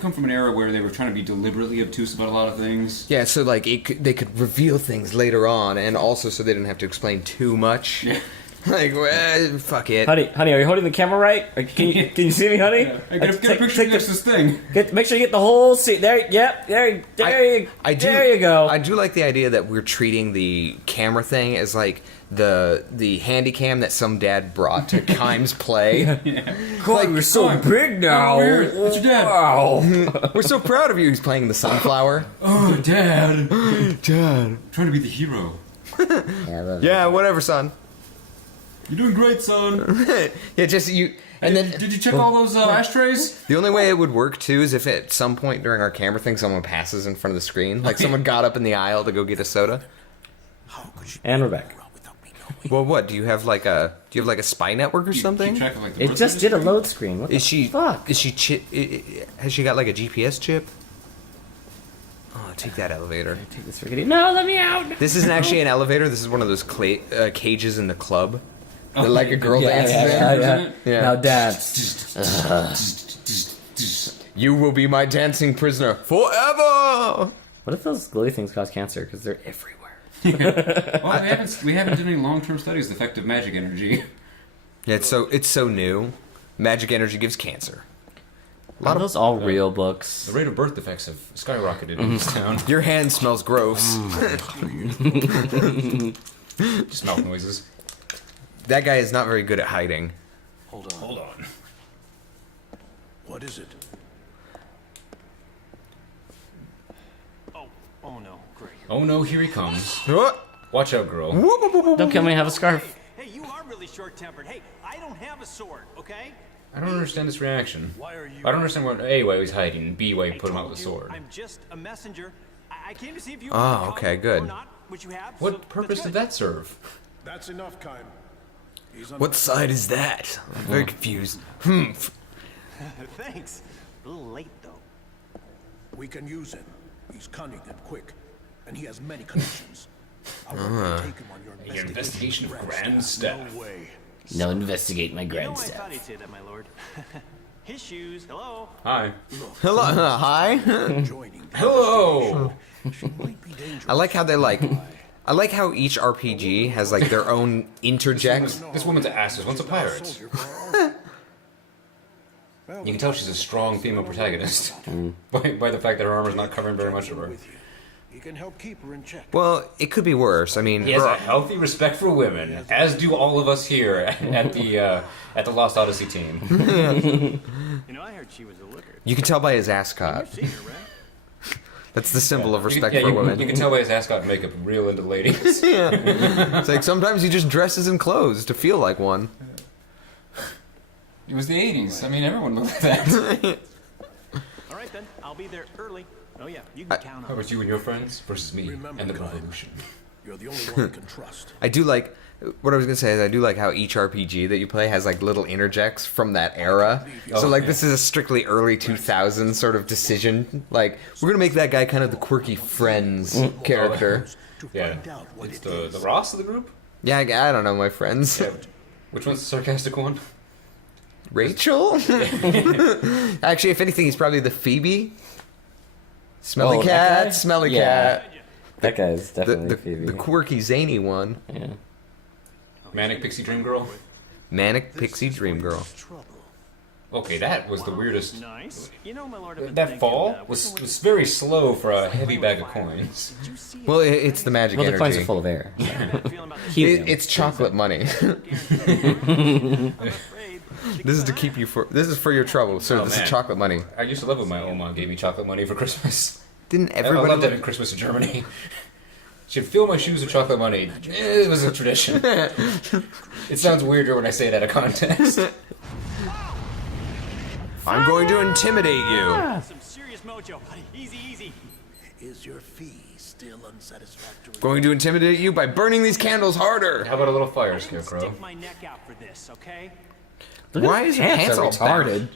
come from an era where they were trying to be deliberately obtuse about a lot of things. Yeah, so like they could reveal things later on, and also so they didn't have to explain too much. Yeah. Like, well, fuck it. Honey, are you holding the camera right? Can you see me, honey? Yeah. Hey, get a picture next to this thing. Make sure you get the whole scene. There, yep, there you go. I do like the idea that we're treating the camera thing as like the handy cam that some dad brought to Kimes play. Yeah. God, you're so big now. That's your dad. Wow. We're so proud of you. He's playing the sunflower. Oh, Dad. Dad. I'm trying to be the hero. Yeah, whatever, son. You're doing great, son. Yeah, just you. And then Did you check all those ashtrays? the only way it would work too is if at some point during our camera thing someone passes in front of the screen, like someone got up in the aisle to go get a soda. And we're back. Well, what do you have like a spy network or something? Keep track of, like, the It birth just did a registry? load screen. What Is the she? fuck? Is she? Has she got like a GPS chip? Oh, take that elevator. Take this freaking. No, let me out. This isn't actually an elevator. This is one of those cages in the club that like a girl dances in. Yeah. Now, Dad. You will be my dancing prisoner forever. What if those glowy things cause cancer? Because they're everywhere. Well, we haven't done any long-term studies of the effect of magic energy. Yeah, it's so new. Magic energy gives cancer. Are those all real books? The rate of birth defects have skyrocketed in this town. Your hand smells gross. Just mouth noises. That guy is not very good at hiding. Hold on. What is it? Oh no, great. Oh no, here he comes. What? Watch out, girl. Don't kill me. Have a scarf. Hey, you are really short-tempered. Hey, I don't have a sword, okay? I don't understand this reaction. Why are you? I don't understand what A, why he's hiding, and B, why he I put him out told with a you, sword. I'm just a messenger. I came to see if you. Oh, okay, good. Or not, which you have. What so purpose that's did good. that serve? That's enough, Kime. He's What side is that? I'm very confused. Thanks. A little late though. We can use him. He's cunning and quick, and he has many connections. I want to take him on Your investigation of grand No staff. way. No, investigate my You know, grand I thought stuff. he'd say that, my lord. His shoes. Hello. Hi. Hello, hi. Joining. Hello! She might be dangerous. I like how they like. I like how each RPG has like their own interjects. This woman's ass is once a pirate. Soldier for all. You can tell she's a strong female protagonist by the fact that her armor's not covering very much of her. With you. He can help keep her in check. Well, it could be worse. I mean, He has a healthy respect for women, as do all of us here at the Lost Odyssey team. You know, I heard she was a looker. you can tell by his ascot. You've seen her, right? That's the symbol of respect Yeah, for you women. can tell by his ascot makeup, real into ladies. It's like sometimes he just dresses in clothes to feel like one. It was the 80s. I mean, everyone looked like that. All right then, I'll be there early. Oh yeah, you can count How on it. about you and your friends versus me Remember, and the Kyle. revolution? You're the only one we can trust. I do like. What I was gonna say is I do like how each RPG that you play has like little interjects from that era. So like this is a strictly early 2000s sort of decision. Like we're gonna make that guy kind of the quirky friends character. To Yeah. find out what It's it the is. Ross of the group? Yeah, I don't know my friends. Which one's the sarcastic one? Rachel? Actually, if anything, he's probably the Phoebe. Smelly Oh, that cat, guy? smelly Yeah. cat. That guy's The, definitely the, Phoebe. the quirky, zany one. Yeah. Manic Pixie Dream Girl? Manic Pixie Dream Girl. Trouble. Okay, that was the weirdest. Nice. You know, my lord. I've been That thinking, fall what's was very slow for a heavy bag of coins. Did you see Well, it's the magic Well, the coins are energy. full of air. that feeling about this? Helium. It's chocolate money. I'm afraid. This is to keep you for. This is for your trouble, sir. Oh, This man. is chocolate money. I used to love when my Oma gave me chocolate money for Christmas. Didn't I everybody? loved that at Christmas in Germany. She'd fill my shoes with chocolate money. It was a tradition. It sounds weirder when I say it out of context. I'm going to intimidate you. Some serious mojo, buddy. Easy, easy. Is your fee still unsatisfactory? Going to intimidate you by burning these candles harder. How about a little fire, I didn't Scarecrow? stick my neck out for this, okay? Why is your pants are all retarded?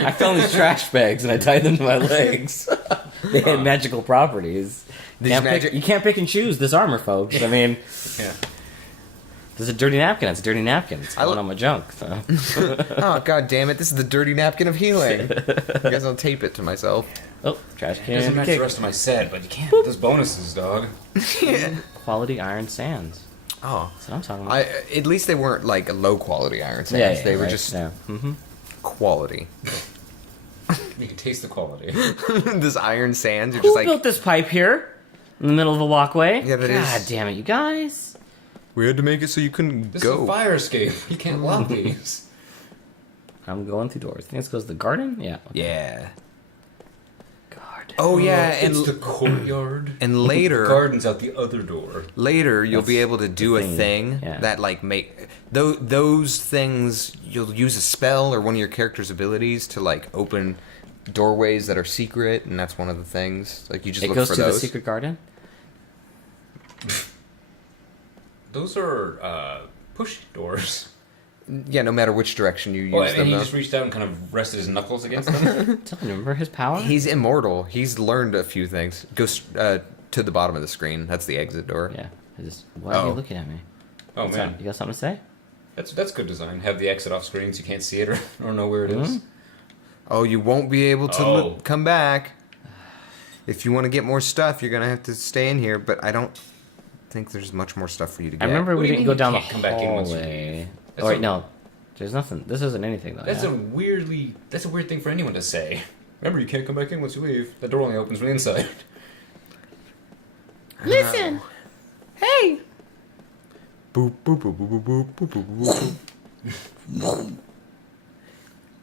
I found these trash bags and I tied them to my legs. They had magical properties. These Can't magic- you can't pick and choose this armor, folks. I mean, Yeah. There's a dirty napkin. It's a dirty napkin. It's going on my junk. So. Oh, god damn it. This is the dirty napkin of healing. I guess I'll tape it to myself. Oh, trash It can. doesn't match the rest of my set, but you can't with those bonuses, dog. Quality iron sands. Oh. That's what I'm talking about. At least they weren't like low quality iron sands. They were right, just yeah. Mm-hmm. quality. You can taste the quality. This iron sands are Who just like... built this pipe here? In the middle of a walkway? Yeah, that God is- damn it, you guys. We had to make it so you couldn't This go. is a fire escape. You can't lock these. I'm going through doors. I think this goes to the garden? Yeah. Yeah. Garden. Oh yeah, It's the courtyard. and later... The garden's out the other door. Later, you'll be able to do a thing. thing Yeah. that like make those things. You'll use a spell or one of your character's abilities to like open doorways that are secret, and that's one of the things. Like you just It look goes for to those. the secret garden? Those are push doors. Yeah, no matter which direction you use Oh, and them. he though. just reached out and kind of rested his knuckles against them. Don't remember his power? He's immortal. He's learned a few things. Go to the bottom of the screen. That's the exit door. Yeah. Why are you Oh. looking at me? Oh What's man, up? You got something to say? that's good design. Have the exit off screen so you can't see it or know where it is. Oh, you won't be able to Oh. come back. If you want to get more stuff, you're gonna have to stay in here. But I don't think there's much more stuff for you to get. I remember What we do you didn't mean go you down the can't come back in once you hallway. leave? Oh, That's wait, a- no. There's nothing. This isn't anything, though. That's yeah. That's a weird thing for anyone to say. Remember, you can't come back in once you leave. The door only opens from the inside. Listen! Hey! Boop, boop, boop, boop, boop, boop, boop, boop, boop.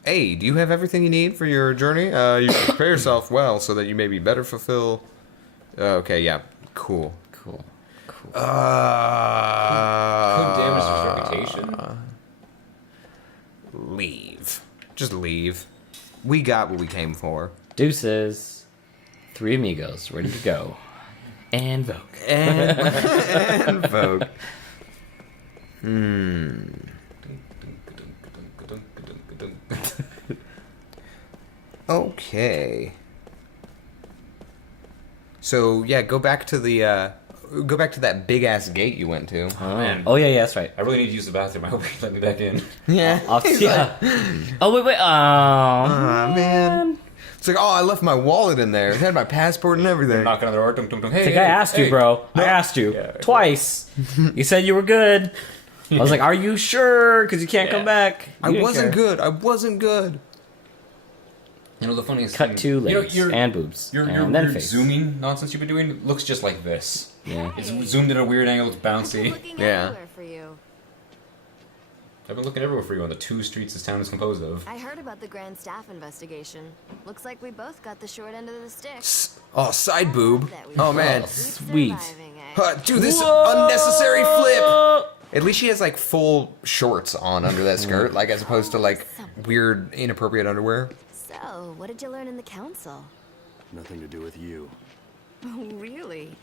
Hey, do you have everything you need for your journey? You should prepare yourself well so that you may be better fulfill. Okay, yeah, cool. Cool. Could damage his reputation. Leave. Just leave. We got what we came for. Deuces. 3 amigos, ready to go. And vote. And vote. Okay. So yeah, go back to that big ass gate you went to. Oh man. Oh, yeah, that's right. I really need to use the bathroom. I hope you let me back in. Yeah. Yeah. Oh, wait. Oh, Aw, man. It's like, oh, I left my wallet in there. It had my passport and everything. Knocking on the door. Dum, dum, dum. Hey, It's like, hey, I asked you, hey. bro. No. I asked you. Yeah. Twice. You said you were good. I was like, are you sure? Because you can't Yeah. come back. I You didn't wasn't care. good. I wasn't good. You know the funniest Cut thing. to legs your and boobs. Your and then weird face. zooming nonsense you've been doing looks just like this. Yeah. It's zoomed at a weird angle. It's bouncy. Looking Yeah. everywhere for you. I've been looking everywhere for you on the 2 streets this town is composed of. I heard about the Grand Staff investigation. Looks like we both got the short end of the stick. Oh, side boob. That we Oh both man. keep Sweet. surviving, eh? Do this unnecessary flip. At least she has like full shorts on under that skirt, like as opposed to like weird inappropriate underwear. So, what did you learn in the council? Nothing to do with you. Oh, really?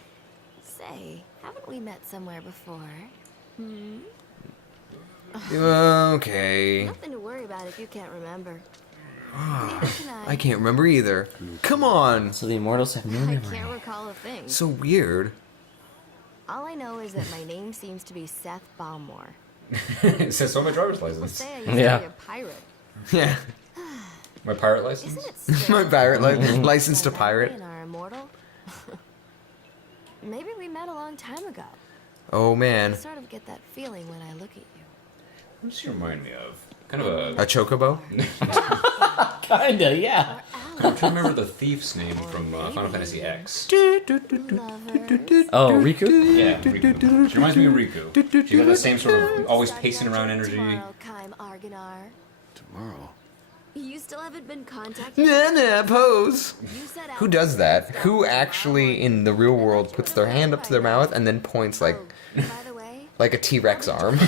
Say, haven't we met somewhere before? Okay. Nothing to worry about if you can't remember. Neither can I can't remember either. Come on. So the immortals have no I memory. can't recall a thing. So weird. All I know is that my name seems to be Seth Balmore. It says so on my driver's license. Say I used Yeah. to be a pirate. Yeah. My pirate license? Isn't it strange My pirate that license to my pirate. memory and are immortal? Maybe we met a long time ago. Oh I man. sort of get that feeling when I look at you. What does she remind me of? Kind of a. A chocobo? Kinda, yeah. I'm trying to remember the thief's name from Final Fantasy X. Lovers. Oh, Riku? Yeah, Riku. She reminds me of Riku. She's got the same sort of always pacing around energy. Tomorrow, Kaim Argonar. Tomorrow. You still haven't been contacted? Nah, pose. You said Who does that? Who actually in the real world puts their hand up to their mouth and then points like Oh, by the way, a T-Rex arm?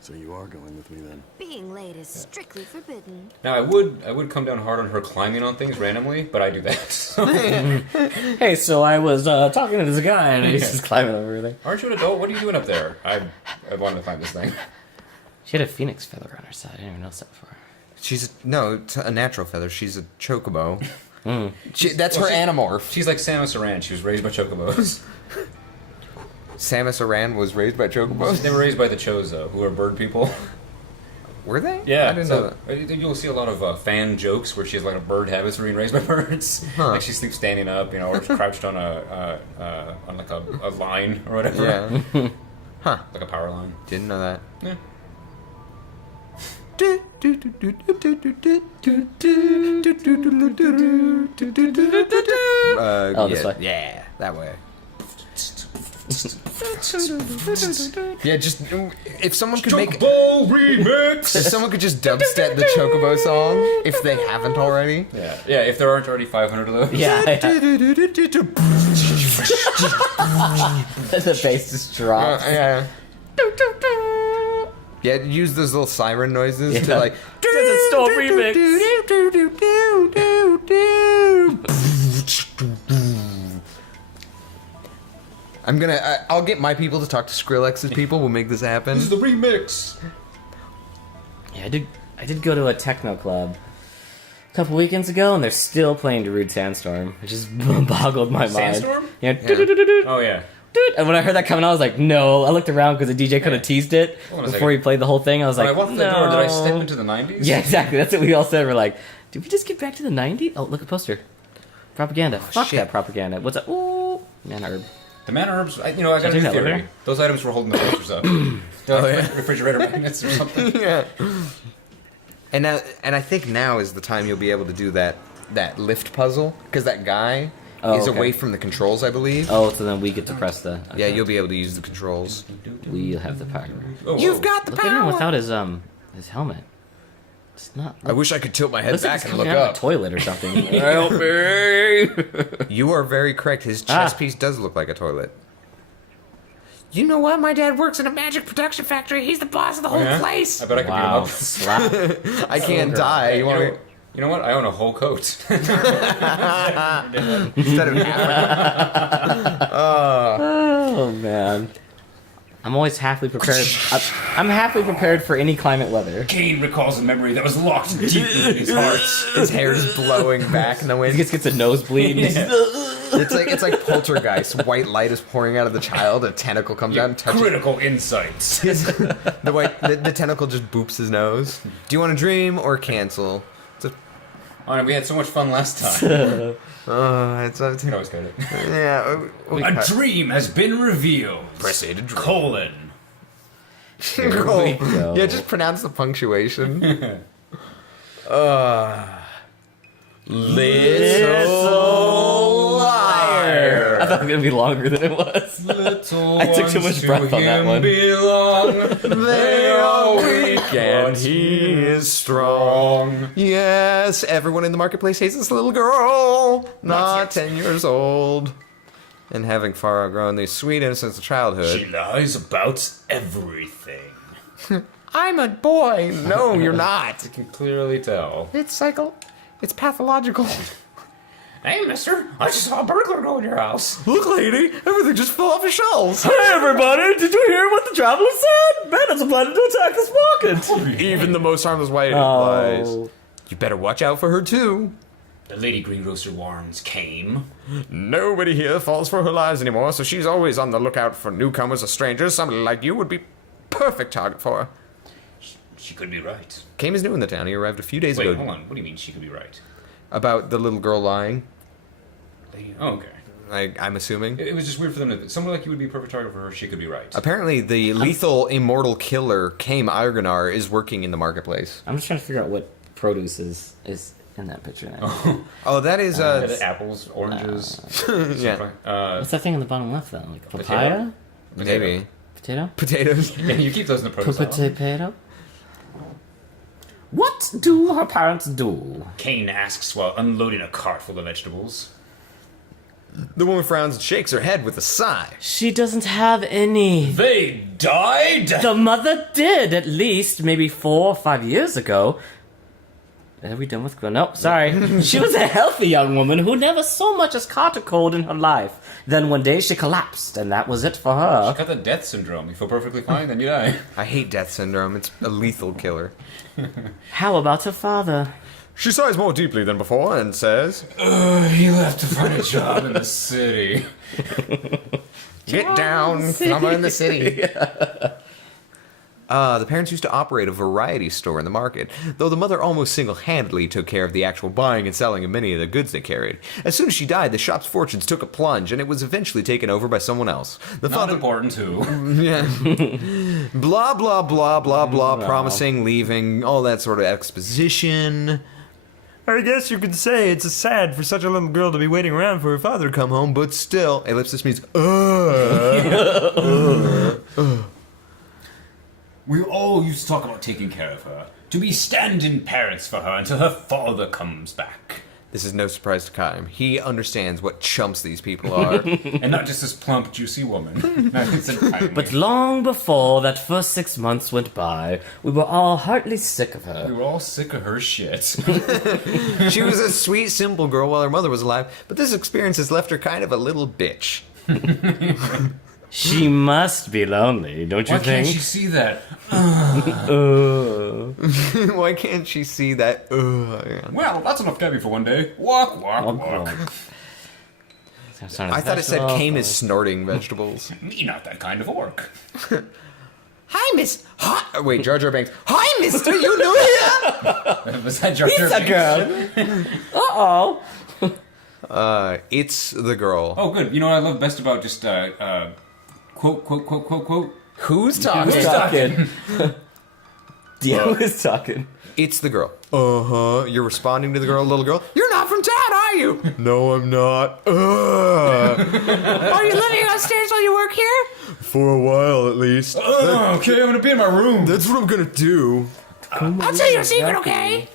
So you are going with me then? being late is strictly forbidden. Now I would come down hard on her climbing on things randomly, but I do that. So. Hey, so I was talking to this guy and he's just climbing over everything. Aren't you an adult? What are you doing up there? I wanted to find this thing. She had a phoenix feather on her side. I didn't even notice that before. She's it's a natural feather. She's a chocobo. That's Well, her she- animorph. She's like Samus Aran. She was raised by chocobos. Samus Aran was raised by chocobos? They were raised by the Chozo, who are bird people. Were they? Yeah, I didn't know that. You'll see a lot of fan jokes where she has like a bird habits for being raised by birds. Huh. Like she sleeps standing up, you know, or crouched on a line or whatever. Yeah. Huh. Like a power line. Didn't know that. Yeah. Oh, this way. Yeah, that way. Yeah, just if someone could make Chocobo remix. if someone could just dubstep the Chocobo song if they haven't already. Yeah, yeah. If there aren't already 500 of those. Yeah. The bass just drops. Yeah. Yeah, use those little siren noises to Yeah. like. It's a Storm remix. I'll get my people to talk to Skrillex's people. We'll make this happen. This is the remix. Yeah, I did go to a techno club a couple weekends ago, and they're still playing Darude Sandstorm, which just boggled my mind. Sandstorm? Yeah. Oh yeah. And when I heard that coming out, I was like, no. I looked around because the DJ could have teased it Hold on a before he played the whole thing. I was When like, I walked through the door, did I step into the 90s? Yeah, exactly. That's what we all said. We're like, did we just get back to the 90s? Oh, look at the poster. Propaganda. Fuck shit. that propaganda. What's up? Ooh, man, herb. The mana herbs, I got a take new that theory. later? Those items were holding the posters up. They're like refrigerator magnets or something. Yeah. And I think now is the time you'll be able to do that lift puzzle because that guy is okay. away from the controls, I believe. Oh, so then we get to press the. Yeah, you'll be able to use the controls. We'll have the power. Oh, You've whoa. got the Look at him power. without his helmet. It's not. I wish I could tilt my head Looks like back he's and look coming out of up. a toilet or something. Help me! You are very correct. His chest piece does look like a toilet. You know what? My dad works in a magic production factory. He's the boss of the whole Yeah? place. I bet I could Wow, beat him slap. I can't die. up. You want me You know what? I own a whole coat. instead of half? Oh man, I'm always happily prepared. I'm happily prepared for any climate weather. Kane recalls a memory that was locked deep in his heart. His hair's blowing back in the He wind. just gets a nosebleed. It's like Poltergeist. White light is pouring out of the child. A tentacle comes out and touches. Critical insights. The tentacle just boops his nose. Do you want to dream or cancel? Oh, we had so much fun last time. It's You can always cut it. yeah. A dream has been revealed. Press A to dream. Colon. we go. Yeah, just pronounce the punctuation. Little liar. I thought it was gonna be longer than it was. Little I took too much breath on that one. They are weak and he is strong. Yes, everyone in the marketplace hates this little girl, not 10 years old, and having far outgrown the sweet innocence of childhood. She lies about everything. I'm a boy. No, you're not. You can clearly tell. It's pathological. Hey, mister, I just saw a burglar go in your house. Look, lady, everything just fell off the shelves. Hey everybody, did you hear what the traveler said? Bandits are planning to attack this market. Even the most harmless white Oh. lies. You better watch out for her too. The Lady Greengrocer warns came. Nobody here falls for her lies anymore, so she's always on the lookout for newcomers or strangers. Somebody like you would be perfect target for her. She could be right. Kame is new in the town. He arrived a few days Wait, ago. hold on. What do you mean she could be right? About the little girl lying. Oh, okay. I'm assuming. It was just weird for them to... Someone like you would be a perfect target for her. She could be right. Apparently, the lethal immortal killer Kame Argonar is working in the marketplace. I'm just trying to figure out what produce is in that picture now. Oh, that is Apples, oranges. yeah, What's that thing on the bottom left though? Like papaya? maybe Potato? potatoes. Yeah, you keep those in the produce aisle. Potato? What do her parents do? Kane asks while unloading a cart full of vegetables. The woman frowns and shakes her head with a sigh. She doesn't have any. They died? The mother did, at least, maybe 4 or 5 years ago. Are we done with... Nope, sorry. She was a healthy young woman who never so much as caught a cold in her life. Then one day she collapsed, and that was it for her. She got the death syndrome. You feel perfectly fine, then you die. I hate death syndrome. It's a lethal killer. How about her father? She sighs more deeply than before and says, He left to find a job in the city. Get down, summer in the city. The parents used to operate a variety store in the market, though the mother almost single-handedly took care of the actual buying and selling of many of the goods they carried. As soon as she died, the shop's fortunes took a plunge, and it was eventually taken over by someone else. The Not father, important too. yeah, blah blah blah blah blah, promising, leaving, all that sort of exposition. I guess you could say it's sad for such a little girl to be waiting around for her father to come home, but still, ellipsis means We all used to talk about taking care of her, to be stand-in parents for her until her father comes back. This is no surprise to Kaim. He understands what chumps these people are. And not just this plump, juicy woman. But long before that first 6 months went by, we were all heartily sick of we her. were all sick of her shit. She was a sweet, simple girl while her mother was alive, but this experience has left her kind of a little bitch. She must be lonely, don't you Why think? can't she see that? Why can't she see that? Yeah. Well, that's enough Debbie for one day. Walk, walk, Walk, walk. walk. I thought it said Kame is snorting vegetables. Me not that kind of orc. Hi, Miss. Hi. Wait, Jar Jar Banks. Hi, Mister. You know him? Was that Jar Jar Pizza Binks? girl. Uh-oh. It's the girl. Oh, good. You know what I love best about just, quote, quote, quote, quote, quote? Who's talking? Who's talking? Yeah, who's talking? It's the girl. You're responding to the girl, little girl. You're not from town, are you? No, I'm not. Are you living upstairs while you work here? For a while, at least. Okay, I'm gonna be in my room. That's what I'm gonna do. I'll tell you a secret, okay?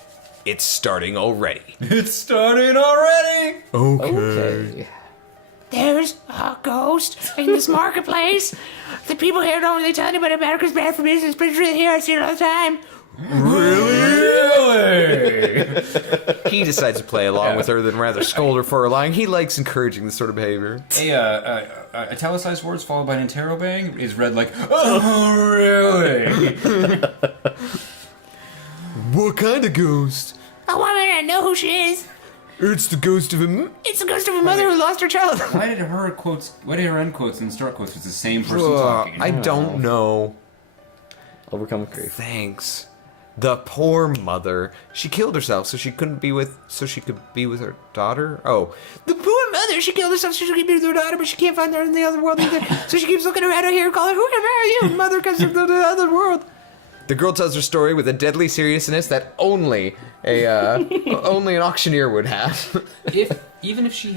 It's starting already. It's starting already. Okay. There's a ghost in this marketplace. The people here don't really tell anybody about it because bad for business, but it's really here. I see it all the time. Really? He decides to play along with her, then rather scold her for her lying. He likes encouraging this sort of behavior. Italicized words followed by an interrobang is read like, oh, really? What kind of ghost? A woman, I know who she is. It's the ghost of a... It's the ghost of a mother who lost her child. Why did her end quotes and start quotes was the same person talking? I don't know. Overcome grief. Thanks. The poor mother. She killed herself so she could be with her daughter? Oh. The poor mother, she killed herself so she could be with her daughter, but she can't find her in the other world either. So she keeps looking around here and calling, whoever are you? Mother comes from the other world. The girl tells her story with a deadly seriousness that only only an auctioneer would have. Even if he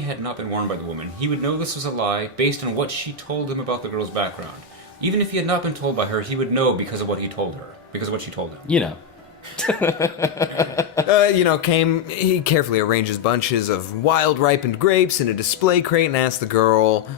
had not been warned by the woman, he would know this was a lie based on what she told him about the girl's background. Even if he had not been told by her, he would know because of what he told her, because of what she told him. You know. He carefully arranges bunches of wild ripened grapes in a display crate and asks the girl,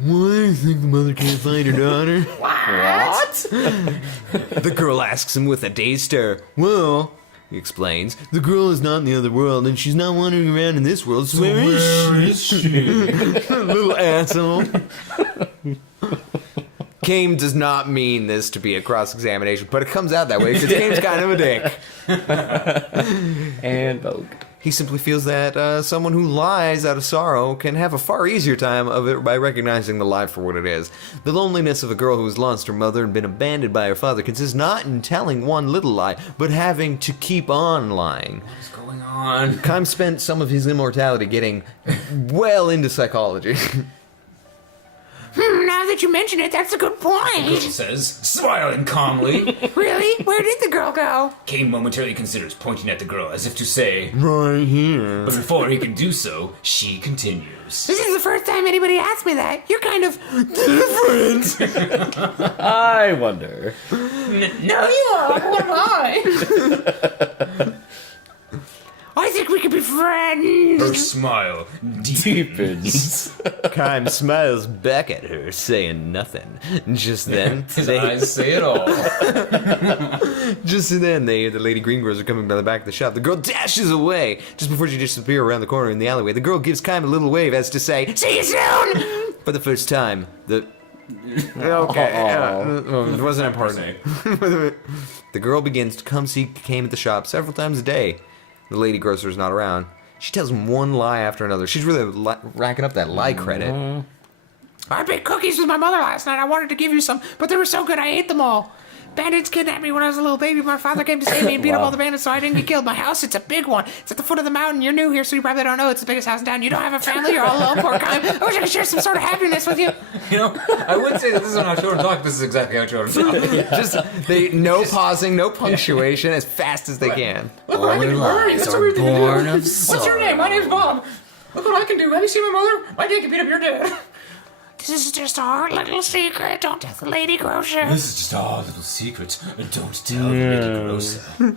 why do you think the mother can't find her daughter? What? The girl asks him with a dazed stare. Well, he explains, the girl is not in the other world, and she's not wandering around in this world, so where is she? Little asshole. Kame does not mean this to be a cross-examination, but it comes out that way because Kame's kind of a dick. And Vogue. He simply feels that someone who lies out of sorrow can have a far easier time of it by recognizing the lie for what it is. The loneliness of a girl who has lost her mother and been abandoned by her father consists not in telling one little lie, but having to keep on lying. What is going on? Kime spent some of his immortality getting well into psychology. Now that you mention it, that's a good Girl point. says, smiling calmly. Really? Where did the girl go? Kane momentarily considers pointing at the girl as if to say, Right here. but before he can do so, she continues. This is the first time anybody asked me that. You're kind of Different! I wonder. No, you are. What am I? I think we could be friends. Her smile deepens. Kime smiles back at her, saying nothing. Just then, His eyes say it all. Just then, they hear the lady greengrocer coming by the back of the shop. The girl dashes away. Just before she disappears around the corner in the alleyway, the girl gives Kime a little wave as to say, See you soon. for the first time, it wasn't important. The girl begins to come see Kame at the shop several times a day. The lady grocer is not around. She tells him one lie after another. She's really racking up that lie credit. I baked cookies with my mother last night. I wanted to give you some, but they were so good I ate them all. Bandits kidnapped me when I was a little baby. My father came to save me and beat up all the bandits so I didn't get killed. My house, it's a big one. It's at the foot of the mountain. You're new here, so you probably don't know it's the biggest house in town. You don't have a family. You're all alone, poor guy. I wish I could share some sort of happiness with you. You know, I would say that this is not how children talk. This is exactly how children talk. Just no pausing, no punctuation, as fast as they can. Look what I can do. Hurry, that's what we're born doing. of What's your name? My name's Bob. Look what I can do. Have you seen my mother? My dad can beat up your dad. This is just our little secret. Don't tell the lady grocer. This is just our little secret. Don't tell the lady grocer.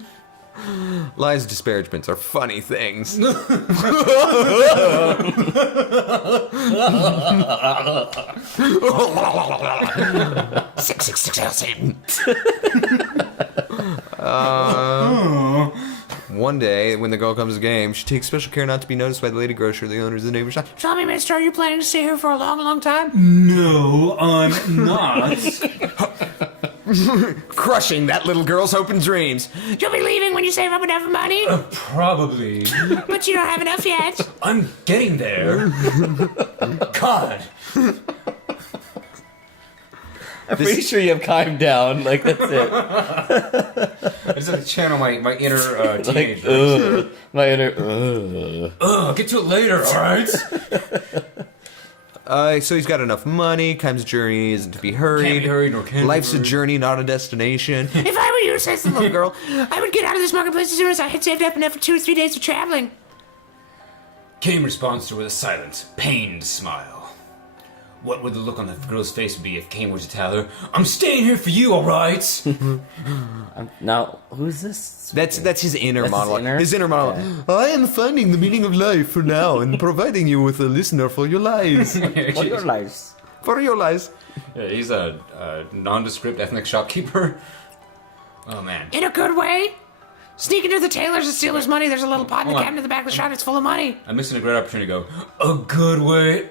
Lies and disparagements are funny things. 666 Satan. One day, when the girl comes to the game, she takes special care not to be noticed by the lady grocer, the owners of the neighbor's shop. Tell me, mister, are you planning to stay here for a long, long time? No, I'm not. Crushing that little girl's hope and dreams. You'll be leaving when you save up enough money? Probably. But you don't have enough yet. I'm getting there. God. I'm pretty sure you have calmed down. Like, that's it. I just have to channel my inner Like, teenager. my inner, I'll get to it later, alright? So he's got enough money. Kime's journey isn't to be hurried. Can't be hurried, nor can be Life's a hurried. journey, not a destination. If I were you, says the little girl, I would get out of this marketplace as soon as I had saved up enough for 2 or 3 days of traveling. Kame responds to her with a silent, pained smile. What would the look on the girl's face be if Kame were to tell her, I'm staying here for you, alright? now, who's this? That's his inner That's his monologue. inner? His inner monologue. I am finding the meaning of life for now and providing you with a listener for your lives. What are your lives? For your lives. Yeah, he's a nondescript ethnic shopkeeper. Oh, man. In a good way. Sneak into the tailor's and steal his money. There's a little pot in the Hold on. cabinet at the back of the shop. It's full of money. I'm missing a great opportunity to go, a good way.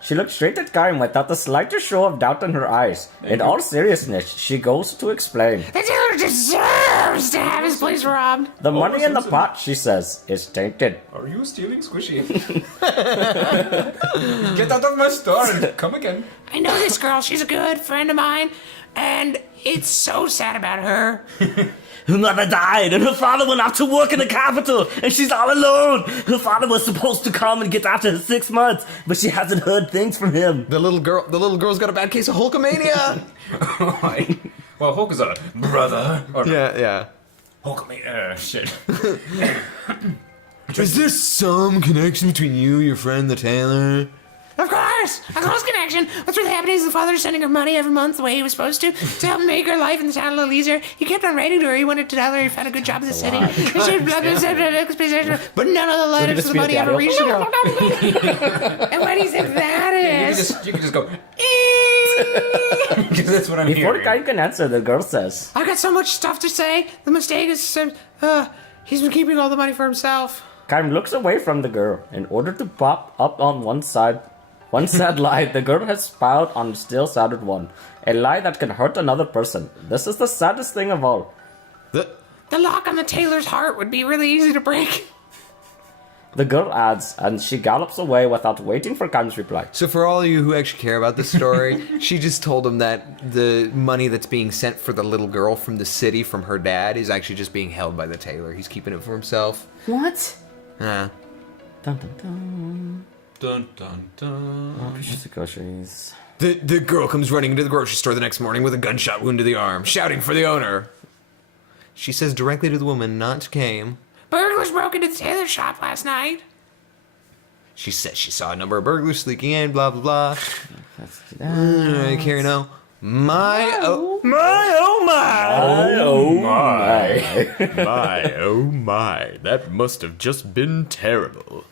She looked straight at Karim without the slightest show of doubt in her eyes. In all seriousness, she goes to explain. The tailor deserves to have his place robbed. The money in the pot, she says, is tainted. Are you stealing squishy? Get out of my store and come again. I know this girl. She's a good friend of mine. And it's so sad about her. Her mother died, and her father went out to work in the capital, and she's all alone. Her father was supposed to come and get after her 6 months, but she hasn't heard things from him. The little girl's got a bad case of Hulkamania. Well, Hulk is a brother. Or yeah. Hulkamania. Shit. Is there some connection between you, your friend, the tailor? Of course! A close connection. What's really happening is the father is sending her money every month the way he was supposed to help make her life in the town a little easier. He kept on writing to her. He wanted to tell her he found a good job in the city. But none of the letters to the money ever reached her. And what do you think that is? You can just go, because that's what I'm Before hearing. Karim can answer, the girl says, I got so much stuff to say. The mistake is he's been keeping all the money for himself. Karim looks away from the girl in order to pop up on one sad lie the girl has spouted on the still-sounded one. A lie that can hurt another person. This is the saddest thing of all. The lock on the tailor's heart would be really easy to break. The girl adds, and she gallops away without waiting for Karim's reply. So for all of you who actually care about this story, she just told him that the money that's being sent for the little girl from the city from her dad is actually just being held by the tailor. He's keeping it for himself. What? Yeah. Dun dun dun. Dun, dun, dun. Purchase the groceries. The girl comes running into the grocery store the next morning with a gunshot wound to the arm, shouting for the owner. She says directly to the woman, not to Kame. Burglars broke into the tailor shop last night. She says she saw a number of burglars sneaking in, blah, blah, blah. Let's do that. Carrie, no. My, oh My, Oh my, that must have just been terrible.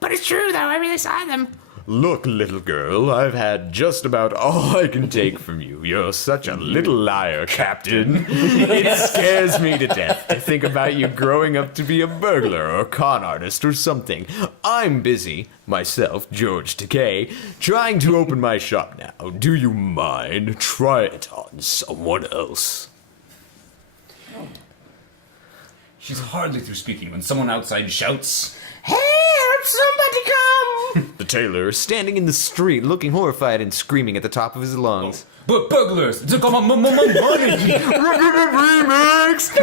But it's true, though. I really saw them. Look, little girl, I've had just about all I can take from you. You're such a little liar, Captain. It scares me to death to think about you growing up to be a burglar or con artist or something. I'm busy, myself, George Takei, trying to open my shop now. Do you mind? Try it on someone else. She's hardly through speaking when someone outside shouts, Help! Somebody come! The tailor is standing in the street, looking horrified and screaming at the top of his lungs. But burglars! They took all my money! Remix!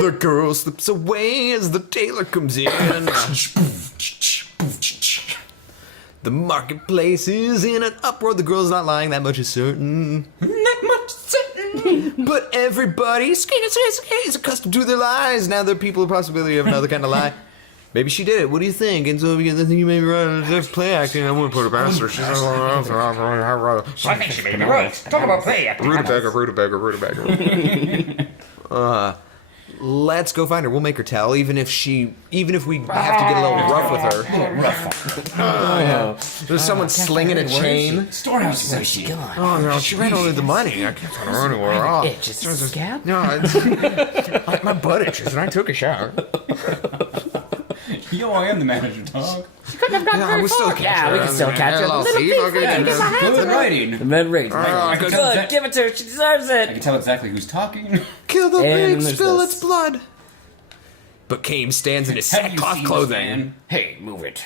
The girl slips away as the tailor comes in. The marketplace is in an uproar. The girl's not lying, that much is certain. Not much certain! But everybody is accustomed to their lies. Now there are people with possibility of another kind of lie. Maybe she did it. What do you think? And so I think you may be right. There's play acting. I wouldn't put it past her. She's I think she may be right. Talk about play acting. Rutabaga. Let's go find her. We'll make her tell, even if we have to get a little rough with her. There's someone slinging a chain. Storehouse is empty. Oh no, she ran over the money. I can't find her anywhere. Oh, Itches the scab? no, my butt itches, and I took a shower. Yo, I am the manager, dog. Yeah, we still catch her. We can still catch her. Little thief, Good writing. The med rage. Good. Good, give it to her. She deserves I can it. tell exactly who's talking. Kill the And pig, there's spill this. its blood. But Kame stands in his Have you sackcloth seen clothing. this man? Hey, move it.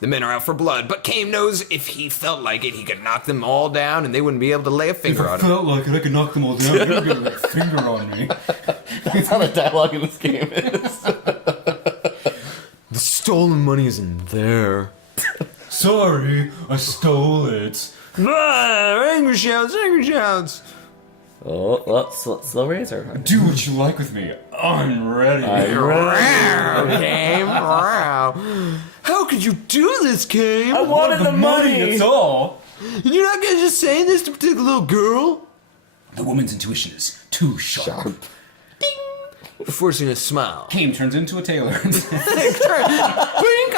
The men are out for blood, but Kame knows if he felt like it, he could knock them all down and they wouldn't be able to lay a finger on him. felt like it, I could knock them all down. You're gonna get a finger on me. That's how the dialogue in this game is. The stolen money isn't there. Sorry, I stole it. Angry shouts, angry shouts. Oh, well, slow razor. Do what you like with me. I'm ready. Kame, how could you do this, Kame? I wanted the money. That's all. You're not gonna just saying this to protect the little girl? The woman's intuition is too sharp. Forcing a smile. Kame turns into a tailor. Blink,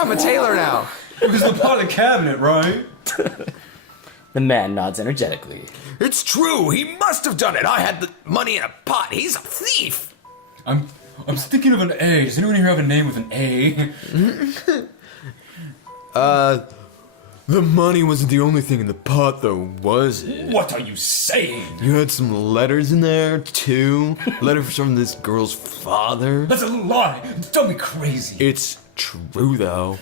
I'm a tailor now. Because the pot of cabinet, right? The man nods energetically. It's true, he must have done it. I had the money in a pot. He's a thief. I'm thinking of an A. Does anyone here have a name with an A? The money wasn't the only thing in the pot, though, was it? What are you saying? You had some letters in there, too. Letters from this girl's father. That's a lie. Don't be crazy. It's true, though.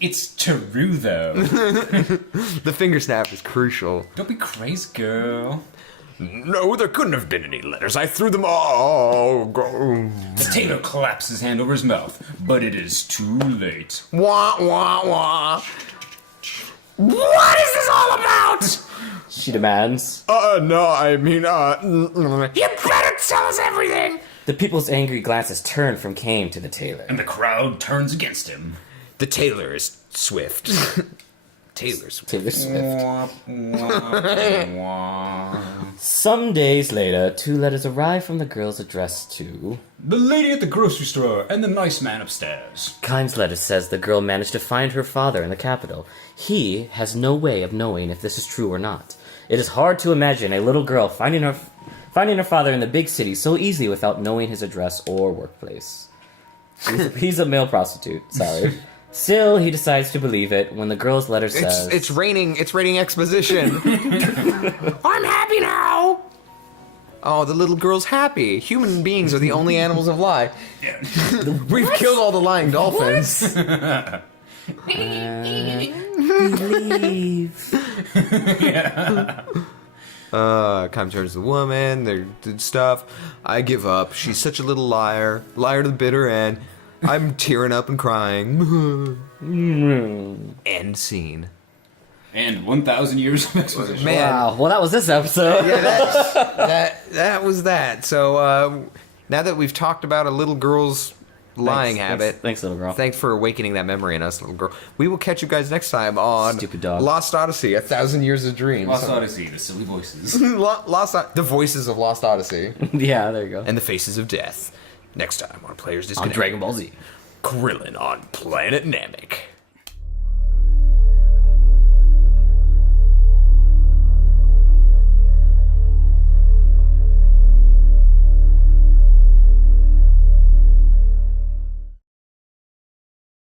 It's true, though. The finger snap is crucial. Don't be crazy, girl. No, there couldn't have been any letters. I threw them all. The tailor claps his hand over his mouth, but it is too late. Wah, wah, wah. What is this all about? She demands. No, I mean, You better tell us everything. The people's angry glances turn from Kame to the tailor. And the crowd turns against him. The tailor is swift. Taylor Swift. Taylor Swift. Some days later, 2 letters arrive from the girls addressed to... The lady at the grocery store and the nice man upstairs. Kind's letter says the girl managed to find her father in the capital. He has no way of knowing if this is true or not. It is hard to imagine a little girl finding her father in the big city so easily without knowing his address or workplace. He's a male prostitute, sorry. Still, he decides to believe it when the girl's letter says... It's raining exposition. I'm happy now. Oh, the little girl's happy. Human beings are the only animals of lie. We've killed all the lying dolphins. Believe. Kime turns to the woman, they did stuff. I give up. She's such a little liar. Liar to the bitter end. I'm tearing up and crying. End scene. And 1,000 years of exposition. Man, Wow, well that was this episode. yeah, that was that. So now that we've talked about a little girl's lying habit, Thanks, little girl. thanks for awakening that memory in us, little girl. We will catch you guys next time on Stupid dog. Lost Odyssey: 1,000 Years of Dreams. Lost Odyssey, the silly voices. The voices of Lost Odyssey Yeah, there you go. and the faces of death. Next time on Players On Disconnected. Dragon Ball Z. Krillin on Planet Namek.